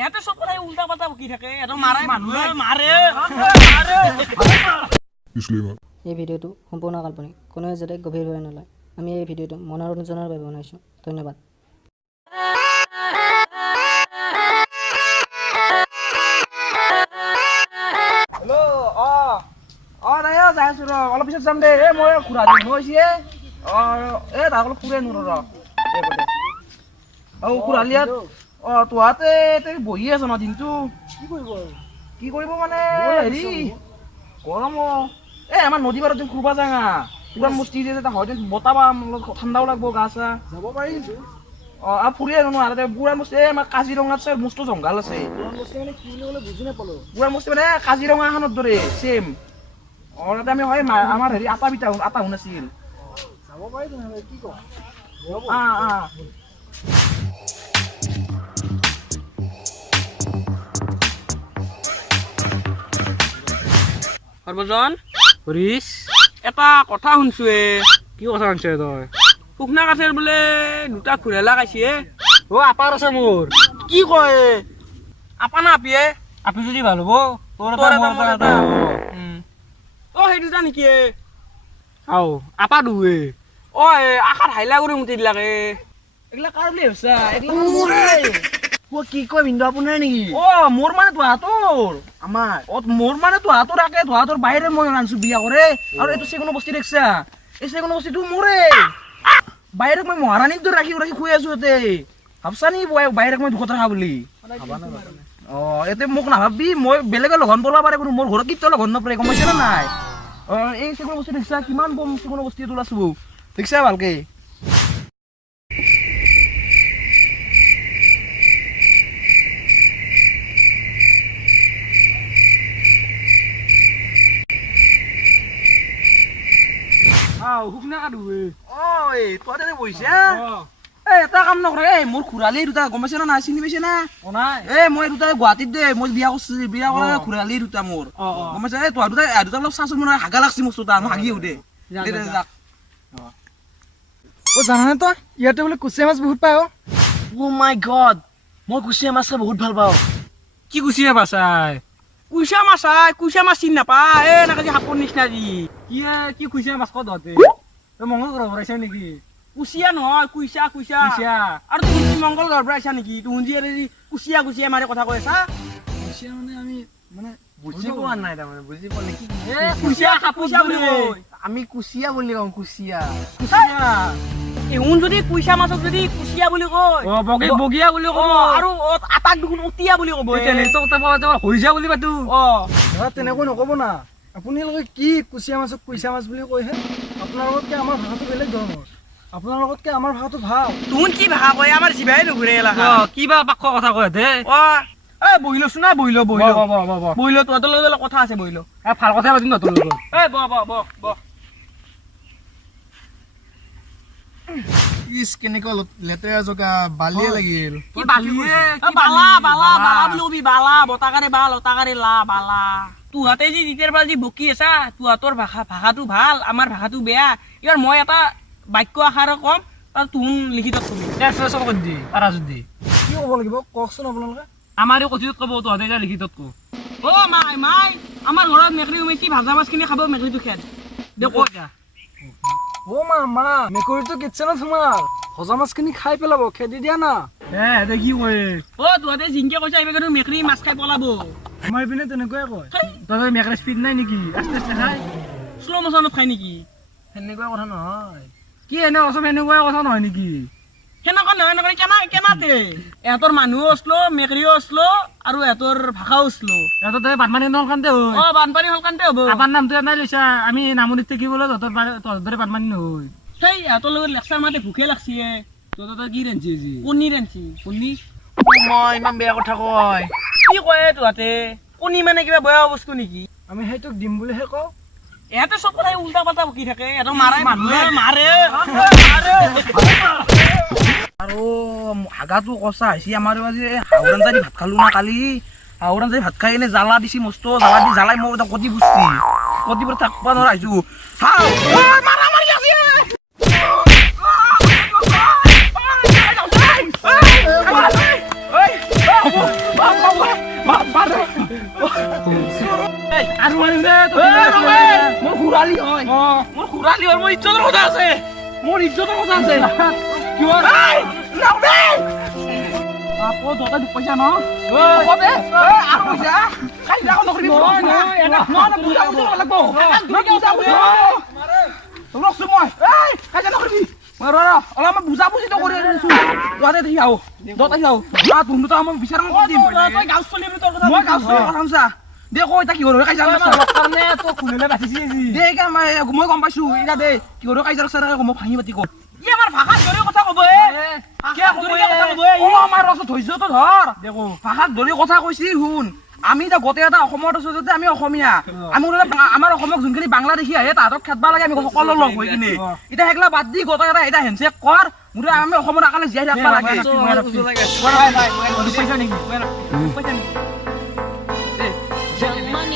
এতে সব কথাই উল্টা পাল্টা বকি থাকে এত মাৰে মানুহে মাৰে এই ভিডিঅ'টো সম্পূৰ্ণ কাল্পনিক কোনোৱে যাতে গভীৰভাৱে নলয় আমি এই ভিডিঅ'টো মনোৰঞ্জনৰ বাবে বনাইছোঁ ধন্যবাদ হেল্ল' দাদা যাই আছোঁ ৰ অলপ পিছত যাম দে মই ঘূৰা দিম হৈছে তাক অলপ ফুৰাই নোৰ ঘূৰালিয়াত তোহাতে বহি আছ ন দিনটো কি কৰিব মানে হেৰি গৰম আমাৰ নদী পাৰত ফুৰিব যাঙা পুৰা মস্তি হয়তো বতাহ পাম ঠাণ্ডাও লাগব গা চা যাব পাৰি কিন্তু ফুৰি আনো আৰু বুঢ়া মস্তি আমাৰ কাজিৰঙাত চাই মস্ত জংঘল আছে বুঢ়া মস্তি মানে কাজিৰঙা এখনৰ দৰে চেম তাতে আমি হয় আমাৰ হেৰি আটা শুন আছিল যাব পাৰি তেনেহ'লে কি কওঁ সৰ্বজন হৰিশ এটা কথা শুনছোৱে কি কথা শুনছে তই শুকনা কাঠেৰ বোলে দুটা ঘূৰেলা খাইছে আপাৰ আছে মোৰ কি কয় আপা না আপিয়ে আপি যদি ভাল হ'ব তোৰ সেই দুটা নেকি আপা দুৱে আশাত হাইলা কৰি মুতি দিলাকে এইগিলা কাৰ বুলি ভাবছা কি কয় বিন্দু আপোনাৰ নেকি মোৰ মানে তোহাঁতৰ আমাৰ মোৰ মানে তোহাঁতৰ আকে তোহাঁতৰ বাহিৰে মই ৰান্ধছো বিয়া কৰে আৰু এইটো চেগুনো বস্তি দেখছা এই চেগুনো বস্তিটো মোৰে বাহিৰক মই মহাৰাণীক ৰাখি খুৱাই আছো ইয়াতে ভাবছা নি বাহিৰক মই দুখত ৰাখা বুলি ইয়াতে মোক নাভাবি মই বেলেগে লঘন পৰব পাৰে কোনো মোৰ ঘৰত কেতিয়াও লঘন নপৰে গম পাইছা নে নাই এই চেগুনো বস্তি দেখছা কিমান বম চেগুনো বস্তি তোলাছো দেখছা ভালকে এটা কাম নকৰে মোৰ খুৰালি দুটা গম পাইছে না চিনি পাইছে না মই দুটা গুৱাহাটীত দে মই বিয়া কৰিছো বিয়া কৰা খুৰালি দুটা মোৰ গম পাইছে তোৰ দুটা অলপ চাচোন মোৰ হাগা লাগছি মস্ত হাগিও দে জানানে তই ইয়াতে বোলে কুচিয়া মাছ বহুত পায় মাই গড মই কুচিয়া মাছ বহুত ভাল পাওঁ কি কুচিয়া মাছ কুচিয়া মাছ চিনি নাপায় এনেকে যে সাপৰ নিচিনা যি কি কুচিয়া মাছ কত তই মংগল গ্ৰহ ভৰাইছা নেকি কুচিয়া নহয় কুচিয়া আৰু তুমি মংগল ঘৰ পৰা আহিছা নেকি তুমি কুচিয়া মাৰে কথা কৈ আছা কুচিয়া মানে আমি মানে বুজি পোৱা নাই তাৰমানে বুজি পোৱা নেকি আমি কুচিয়া বুলি কওঁ কুচিয়া ইহুন যদি কুচিয়া মাছক যদি কুচিয়া বুলি কয় বগীয়া বুলি কব আৰু আটাক দেখোন উতিয়া বুলি কব হৈছা বুলি পাতো তেনেকৈ নকব না আপোনালোকে কি কুচিয়া মাছক কুচিয়া মাছ বুলি কয়হে আপোনাৰ লগতকে আমাৰ ভাষাটো বেলেগ ধৰণৰ আপোনাৰ লগতকে আমাৰ ভাষাটো ভাল তুন কি ভাষা কয় আমাৰ জিভাই নুঘূৰে এলাকা কিবা পাক্ষ কথা কয় দে বহি লৈছো না বহি ল তোৰ লগত কথা আছে বহি ল ভাল কথা পাতিম তোৰ লগত কেনেকুৱা লেতেৰা জগা বালিয়ে লাগিল বালা বতাকাৰে বা লতাকাৰে লা বালা তোহাতে যি যেতিয়াৰ পৰা যি বকি আছা তোহাতৰ ভাষাটো ভাল আমাৰ ভাষাটো বেয়া এইবাৰ মই এটা বাক্য আশাৰ কম তাৰ তোন লিখিত কবি পাৰা যদি কি ক'ব লাগিব কওকচোন আপোনালোকে আমাৰো কথিত ক'ব তহঁতে এতিয়া লিখিত কো মাই আমাৰ ঘৰত মেকৰি উমাইছি ভাজা মাছখিনি খাব মেকৰিটো খেদ দে ক এতিয়া মা মেকুৰীটো কিটচেনত সোমাল ভজা মাছখিনি খাই পেলাব খেদি দিয়া না কি কয় তোহাতে জিংকে কৈছা এইবাৰ মেকৰি মাছ খাই পলাব আমাৰ পিনে তেনেকুৱাই কয় তহঁতে মেকৰি স্পীড নাই নেকি আস্তে আস্তে খাই শ্ল' মোচনত খাই নেকি সেনেকুৱা কথা নহয় কি এনেকুৱা কথা নহয় নেকি সেনেকুৱা নহয় কেনাতে এহঁতৰ মানুহো শ্ল' মেকৰিও শ্ল' আৰু এহঁতৰ ভাষাও শ্ল' ইহঁতৰ বানপানী নলকান্তে হয় বানপানী হলকান্তে হ'ব আমাৰ নামটো নাই লৈছা আমি নামনিত থাকিবলৈ তহঁতৰ দৰে বানপানী নহয় সেই ইহঁতৰ লগত লেকচাৰ মাতে ভোকে লাগছি তহঁতৰ কি ৰান্ধছি আজি কণী ৰান্ধছি মই ইমান বেয়া কথা কয় কি কয় তোহাতে কণী মানে কিবা বেয়া বস্তু নেকি আমি সেইটোক দিম বুলিহে কওঁ ইহঁতে চব কথাই উল্টা পাল্টা বকি থাকে ইহঁতক মাৰে মানুহে মাৰে আৰু হাগাটো কচা হৈছে আমাৰ আজি হাওৰান যাই ভাত খালো না কালি হাওৰান যাই ভাত খাই এনে জ্বালা দিছি মস্ত জ্বালাই মই কটি বুজছি কটি পৰা থাকবা নোৱাৰা আহিছো আৰু মাৰিম দে মোৰ ঘূৰালি হয় মোৰ খুৰালি আৰু মোৰ ইজ্জতৰ কথা আছে মোৰ ইজ্জতৰ কথা আছে কিয় আপো দটা পইচা ন হ'ব দে আৰু পইচা খাই যাও নকৰিবি বুজা বুজি লাগব ৰখছো মই খাই যা নকৰিবি অলপমান বুজা বুজিটো কৰি আনিছো তহঁতে দেখি আহ দটা আহি আহ তুম দুটা মই বিচাৰ দিম তই গাঁও চলিবি তোৰ কথা মই গাঁও কথা শুনছা দে কৈ তা কি হ'ল খাই যা কাৰণে তোক খুলিলে বাচিছি দে মই গম পাইছো এতিয়া দে কি হ'ল খাই যা মই ভাঙি পাতি কম ই আমাৰ ভাষাত ধৰি কথা ক'ব আমাৰ ৰচত ধৈৰ্যটো ধৰ দেখো ভাষাত ধৰি কথা কৈছি শুন আমি এতিয়া গোটেই এটা অসমত আছো যাতে আমি অসমীয়া আমি আমাৰ অসমক যোনখিনি বাংলাদেশী আহে তাহাঁতক খেদবা লাগে আমি সকলো লগ হৈ কিনে এতিয়া সেইগিলা বাদ দি গোটেই এটা এতিয়া হেণ্ডছেক কৰ মুঠতে আমি অসমত আকালে জীয়াই থাকিব লাগে পইচা নেকি